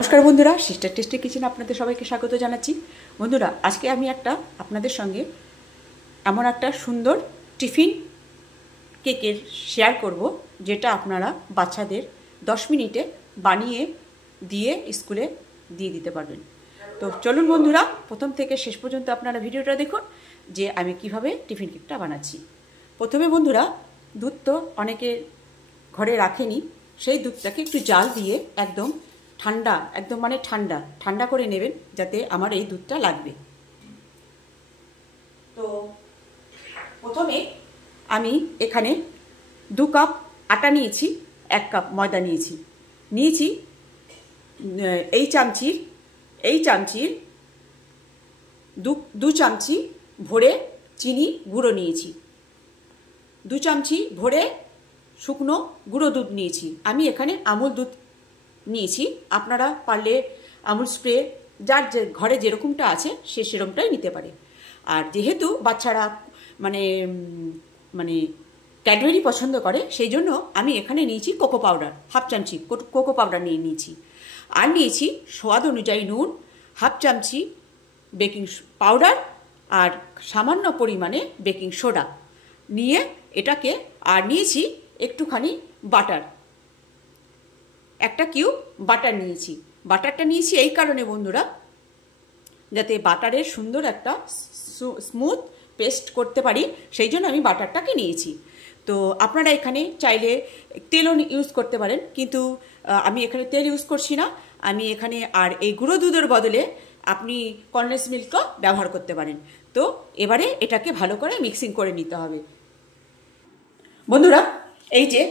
নমস্কার বন্ধুরা, sister tasty কিচেনে আপনাদের সবাইকে স্বাগত জানাচ্ছি। বন্ধুরা, আজকে আমি আপনাদের সঙ্গে এমন একটা সুন্দর টিফিন কেকের শেয়ার করব, যেটা আপনারা বাচ্চাদের 10 মিনিটে বানিয়ে দিয়ে স্কুলে দিয়ে দিতে পারবেন। তো চলুন বন্ধুরা, প্রথম থেকে শেষ পর্যন্ত আপনারা ভিডিওটা দেখুন যে আমি কিভাবে টিফিন কেকটা বানাচ্ছি। প্রথমে বন্ধুরা, দুধ তো অনেকে ঘরে রাখেনি, সেই দুধটাকে একটু জাল দিয়ে একদম ঠান্ডা, একদম মানে ঠান্ডা ঠান্ডা করে নেবেন, যাতে আমার এই দুধটা লাগবে। তো প্রথমে আমি এখানে 2 কাপ আটা নিয়েছি, 1 কাপ ময়দা নিয়েছি এই চামচির 2 চামচি ভরে চিনি গুঁড়ো নিয়েছি, 2 চামচি ভরে শুকনো গুঁড়ো দুধ নিয়েছি। আমি এখানে আমুল দুধ নিয়েছি, আপনারা পারলে আমুল স্প্রে যার যে ঘরে যেরকমটা আছে সে সেরকমটাই নিতে পারে। আর যেহেতু বাচ্চারা মানে মানে ক্যাডবেরি পছন্দ করে, সেই জন্য আমি এখানে নিয়েছি কোকো পাউডার, 1/2 চামচি কোকো পাউডার নিয়েছি। আর নিয়েছি স্বাদ অনুযায়ী নুন, 1/2 চামচি বেকিং পাউডার আর সামান্য পরিমাণে বেকিং সোডা নিয়ে এটাকে, আর নিয়েছি একটুখানি বাটার, 1 কিউব বাটার নিয়েছি। বাটারটা নিয়েছি এই কারণে বন্ধুরা, যাতে বাটারের সুন্দর একটা স্মুথ পেস্ট করতে পারি, সেই জন্য আমি বাটারটাকে নিয়েছি। তো আপনারা এখানে চাইলে তেলও ইউজ করতে পারেন, কিন্তু আমি এখানে তেল ইউজ করছি না। আমি এখানে আর এই গুঁড়ো দুধের বদলে আপনি কনডেন্স মিল্কও ব্যবহার করতে পারেন। তো এবারে এটাকে ভালো করে মিক্সিং করে নিতে হবে বন্ধুরা। এই যে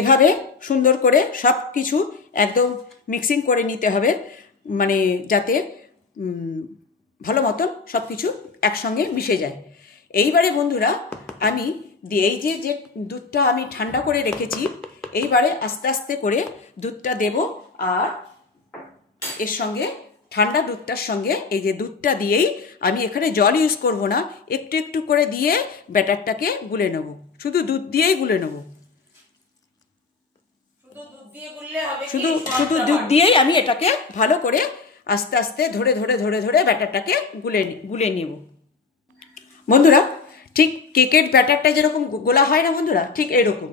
এভাবে সুন্দর করে সব কিছু একদম মিক্সিং করে নিতে হবে, মানে যাতে ভালো মতন সব কিছু একসঙ্গে মিশে যায়। এইবারে বন্ধুরা, আমি এই যে দুধটা আমি ঠান্ডা করে রেখেছি, এইবারে আস্তে আস্তে করে দুধটা দেব, আর এর সঙ্গে ঠান্ডা দুধটার সঙ্গে এই যে দুধটা দিয়েই, আমি এখানে জল ইউজ করব না, একটু একটু করে দিয়ে ব্যাটারটাকে গুলে নেব, শুধু দুধ দিয়েই গুলে নেব, শুধু দুধ দিয়েই আমি এটাকে ভালো করে আস্তে আস্তে ধরে ধরে ধরে ধরে ব্যাটারটাকে গুলে নেব বন্ধুরা। ঠিক কেকের ব্যাটারটা যেরকম গোলা হয় না বন্ধুরা, ঠিক এরকম।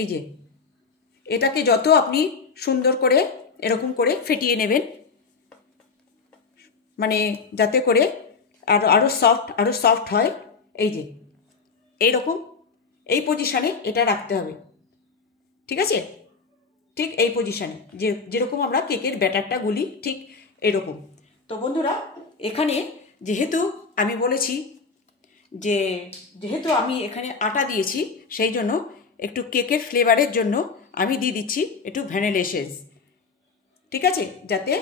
এই যে এটাকে যত আপনি সুন্দর করে এরকম করে ফেটিয়ে নেবেন, মানে যাতে করে আরো সফট হয়। এই যে এইরকম এই পজিশানে এটা রাখতে হবে, ঠিক আছে? ঠিক এই পজিশানে যেরকম আমরা কেকের ব্যাটারটা গুলি, ঠিক এরকম। তো বন্ধুরা, এখানে যেহেতু আমি বলেছি যে যেহেতু আমি এখানে আটা দিয়েছি, সেই জন্য একটু কেকের ফ্লেভারের জন্য আমি দিয়ে দিচ্ছি একটু ভ্যানিলা এসেন্স, ঠিক আছে, যাতে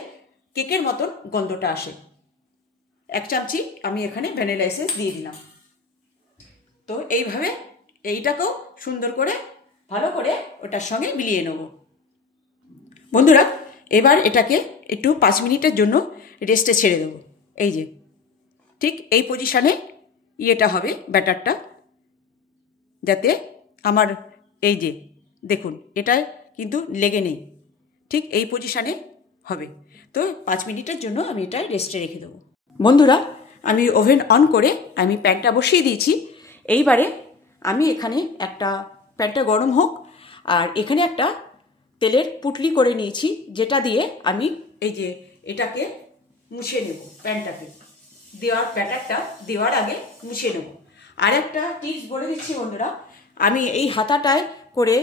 কেকের মতন গন্ধটা আসে। 1 চামচি আমি এখানে ভ্যানিলা এসেন্স দিয়ে দিলাম। তো এইভাবে এইটাকেও সুন্দর করে ভালো করে ওটার সঙ্গে মিলিয়ে নেব বন্ধুরা। এবার এটাকে একটু 5 মিনিটের জন্য রেস্টে ছেড়ে দেবো। এই যে ঠিক এই পজিশানে ইয়েটা হবে ব্যাটারটা, যাতে আমার এই যে দেখুন এটা কিন্তু লেগে নেই, ঠিক এই পজিশানে হবে। তো 5 মিনিটের জন্য আমি এটা রেস্টে রেখে দেবো বন্ধুরা। আমি ওভেন অন করে আমি প্যানটা বসিয়ে দিয়েছি। এইবারে আমি এখানে প্যানটা গরম হোক, আর এখানে একটা তেলের পুটলি করে নিয়েছি, যেটা দিয়ে আমি এই যে এটাকে মুছে নেব, প্যানটাকে ব্যাটারটা দেওয়ার আগে মুছে নেব। আর একটা টিপস বলে দিচ্ছি বন্ধুরা, আমি এই হাতাটায় করে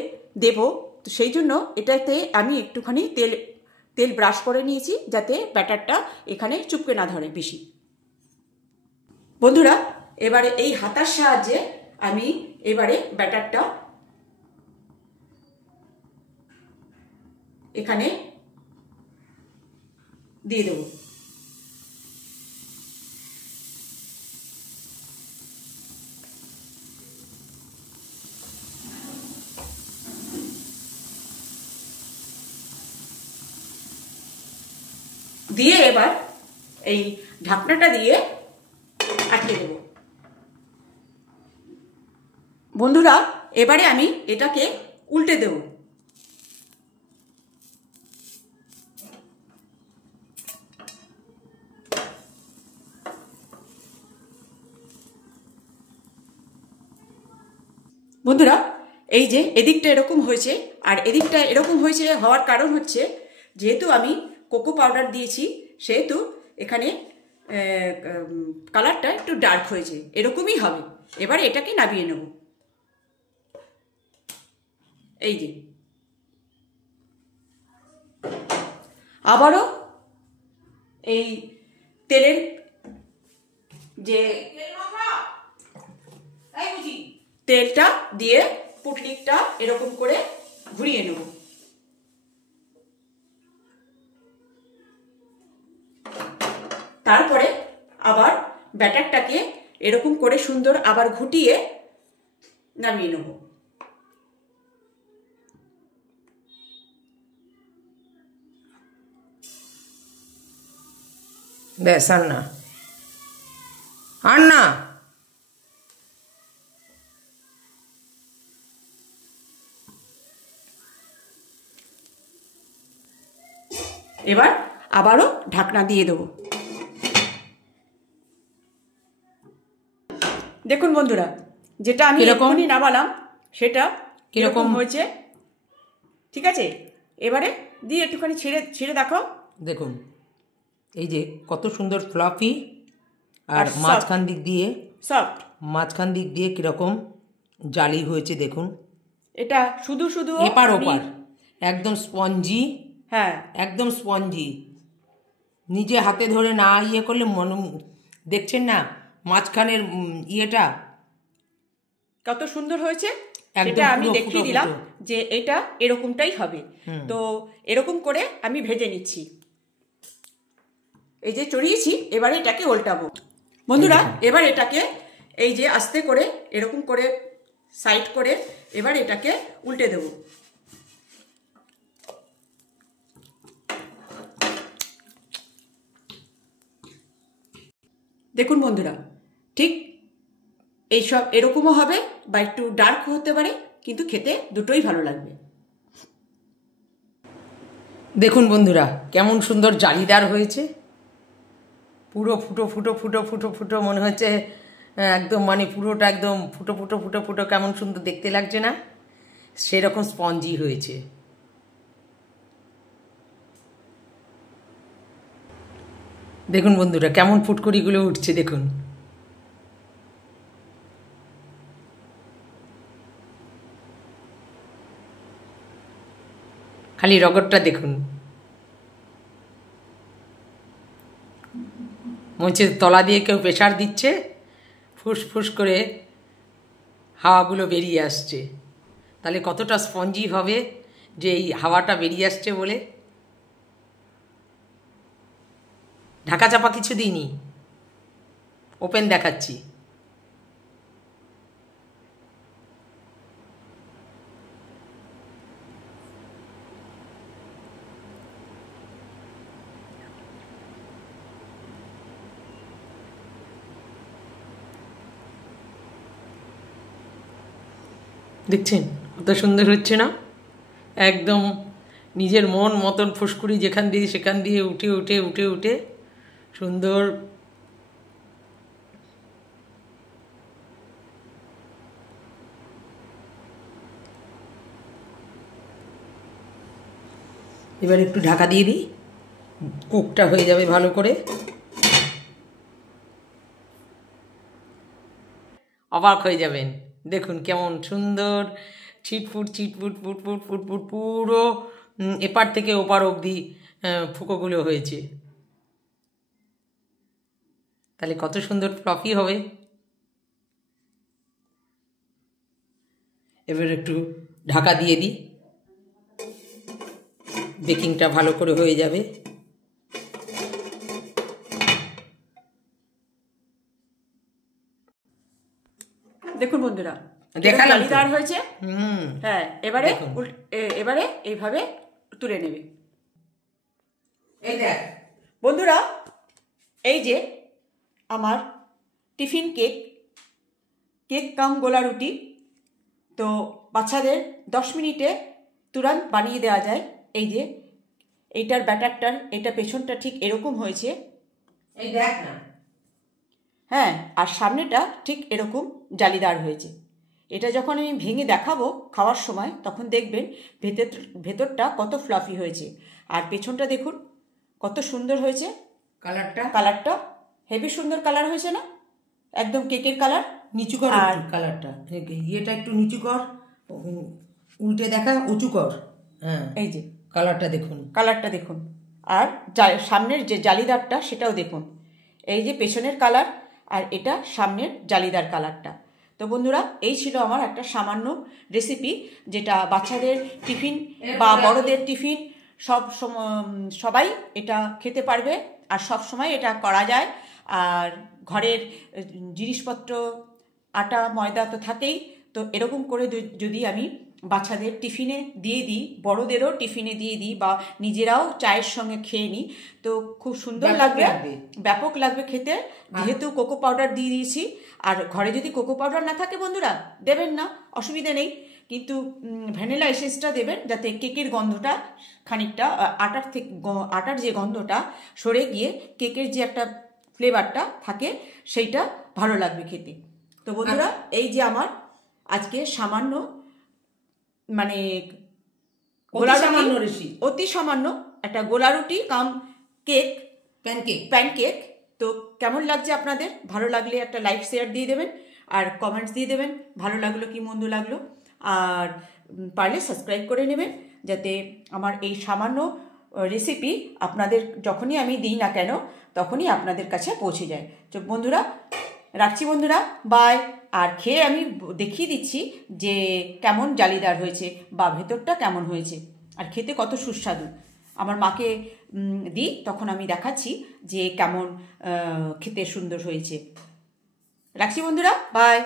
দেব, তো সেই জন্য এটাতে আমি একটুখানি তেল ব্রাশ করে নিয়েছি, যাতে ব্যাটারটা এখানে চুপকে না ধরে বেশি বন্ধুরা। এবারে এই হাতার সাহায্যে আমি এবারে ব্যাটারটা এখানে দিয়ে দেব। দিয়ে এবার এই ঢাকনাটা দিয়ে আটকে দেব বন্ধুরা। এবারে আমি এটাকে উল্টে দেব। বন্ধুরা, এই যে এদিকটা এরকম হয়েছে আর এদিকটা এরকম হয়েছে, হওয়ার কারণ হচ্ছে যেহেতু আমি কোকো পাউডার দিয়েছি সেহেতু এখানে কালারটা একটু ডার্ক হয়েছে, এরকমই হবে। এবার এটাকে নামিয়ে নেব। এই যে আবারও এই তেলের যে তেলটা দিয়ে পুটলিটা এরকম করে ঘুরিয়ে নেব। তারপরে আবার ব্যাটারটাকে এরকম করে সুন্দর আবার ঘুটিয়ে নামিয়ে নেব। ব্যাস, আর না, আর না। এবার আবারও ঢাকনা দিয়ে দেবো। দেখুন বন্ধুরা, যেটা আমি এখনই নামালাম সেটা কিরকম হয়েছে, ঠিক আছে? এবারে দিয়ে একটুখানি ছিঁড়ে ছিঁড়ে দেখাও। দেখুন এই যে কত সুন্দর ফ্লাফি, আর মাঝখান দিক দিয়ে সফট, মাঝখান দিক দিয়ে কিরকম জালি হয়েছে দেখুন। এটা শুধু শুধু এপার ওপার একদম স্পঞ্জি। হ্যাঁ, একদম স্পঞ্জি, নিজে হাতে ধরে না ইয়ে করলে মনে, দেখছেন না মাঝখানের ইয়েটা কত সুন্দর হয়েছে, সেটা আমি দেখিয়ে দিলাম যে এটা এরকমটাই হবে। তো এরকম করে আমি ভেজে নিচ্ছি। এই যে চড়িয়েছি, এবারে এটাকে উল্টাবো। বন্ধুরা, এবার এটাকে এই যে আস্তে করে এরকম করে সাইড করে এবার এটাকে উল্টে দেব। দেখুন বন্ধুরা, ঠিক এইসব এরকমও হবে বা একটু ডার্ক হতে পারে, কিন্তু খেতে দুটোই ভালো লাগবে। দেখুন বন্ধুরা কেমন সুন্দর জালিদার হয়েছে, পুরো ফুটো ফুটো ফুটো ফুটো ফুটো মনে হচ্ছে একদম, মানে পুরোটা একদম ফুটো ফুটো ফুটো ফুটো, কেমন সুন্দর দেখতে লাগছে না? সেরকম স্পঞ্জি হয়েছে। দেখুন বন্ধুরা কেমন ফুটকড়িগুলো উঠছে, দেখুন। খালি রগরটা দেখুন, মঞ্চের তলা দিয়ে কেউ প্রেসার দিচ্ছে, ফুস ফুস করে হাওয়াগুলো বেরিয়ে আসছে। তাহলে কতটা স্পঞ্জি হবে যে এই হাওয়াটা বেরিয়ে আসছে বলে। ঢাকা চাপা কিছু দিইনি, ওপেন দেখাচ্ছি। দেখছেন কত সুন্দর হচ্ছে না? একদম নিজের মন মতন ফুসকুড়ি যেখান দিয়ে সেখান দিয়ে উঠে উঠে উঠে উঠে সুন্দর। এবার একটু ঢাকা দিয়ে দিই, কুকটা হয়ে যাবে ভালো করে। অবাক হয়ে যাবেন, দেখুন কেমন সুন্দর ছিটফুট ছিটফুট ফুটফুট ফুটফুট পুরো এপার থেকে ওপার অবধি ফুকোগুলো হয়েছে। তাহলে কত সুন্দর ফ্লফি হবে। এবার একটু ঢাকা দিয়ে দিই, বেকিংটা ভালো করে হয়ে যাবে। দেখুন বন্ধুরা দেখালাম জালিদার হয়েছে। হ্যাঁ, এবারে এবারে এইভাবে তুলে নেবে। এই দেখ বন্ধুরা, এই যে আমার টিফিন কেক, কেক কাম গোলা রুটি, তো বাচ্চাদের 10 মিনিটে তুরন্ত বানিয়ে দেওয়া যায়। এই যে এইটার ব্যাটারটার এটা পেছনটা ঠিক এরকম হয়েছে, এই দেখ না। হ্যাঁ, আর সামনেটা ঠিক এরকম জালিদার হয়েছে। এটা যখন আমি ভেঙে দেখাবো খাওয়ার সময়, তখন দেখবেন ভেতরটা কত ফ্লাফি হয়েছে। আর পেছনটা দেখুন কত সুন্দর হয়েছে, কালারটা হেভি সুন্দর কালার হয়েছে না, একদম কেকের কালার। নিচু কর আর কালারটা, ইয়েটা একটু নিচু কর, উল্টে দেখা, উঁচু কর। হ্যাঁ, এই যে কালারটা দেখুন। আর সামনের যে জালিদারটা সেটাও দেখুন। এই যে পেছনের কালার আর এটা সামনের জালিদার কালারটা। তো বন্ধুরা, এই ছিল আমার একটা সামান্য রেসিপি, যেটা বাচ্চাদের টিফিন বা বড়দের টিফিন সবাই এটা খেতে পারবে, আর সব সময় এটা করা যায়। আর ঘরের জিনিসপত্র, আটা ময়দা তো থাকেই, তো এরকম করে যদি আমি বাচ্চাদের টিফিনে দিয়ে দিই, বড়দেরও টিফিনে দিয়ে দিই, বা নিজেরাও চায়ের সঙ্গে খেয়ে নিই, তো খুব সুন্দর লাগবে, ব্যাপক লাগবে খেতে। যেহেতু কোকো পাউডার দিয়ে দিয়েছি, আর ঘরে যদি কোকো পাউডার না থাকে বন্ধুরা দেবেন না, অসুবিধা নেই, কিন্তু ভ্যানিলা এসেন্সটা দেবেন, যাতে কেকের গন্ধটা খানিকটা আটার যে গন্ধটা সরে গিয়ে কেকের যে একটা ফ্লেভারটা থাকে সেইটা ভালো লাগবে খেতে। তো বন্ধুরা, এই যে আমার আজকে সামান্য, মানে অতি সামান্য একটা গোলা রুটি কাম কেক, প্যানকেক। তো কেমন লাগছে আপনাদের? ভালো লাগলে একটা লাইক শেয়ার দিয়ে দেবেন, আর কমেন্টস দিয়ে দেবেন ভালো লাগলো কি মন্দ লাগলো, আর পারলে সাবস্ক্রাইব করে নেবেন, যাতে আমার এই সামান্য রেসিপি আপনাদের যখনই আমি দিই না কেন তখনই আপনাদের কাছে পৌঁছে যায়। তো বন্ধুরা, রাখছি বন্ধুরা, বাই। আর খেয়ে আমি দেখিয়ে দিচ্ছি যে কেমন জালিদার হয়েছে বা ভেতরটা কেমন হয়েছে, আর খেতে কত সুস্বাদু। আমার মাকে দিই, তখন আমি দেখাচ্ছি যে কেমন খেতে সুন্দর হয়েছে। রাখছি বন্ধুরা, বাই।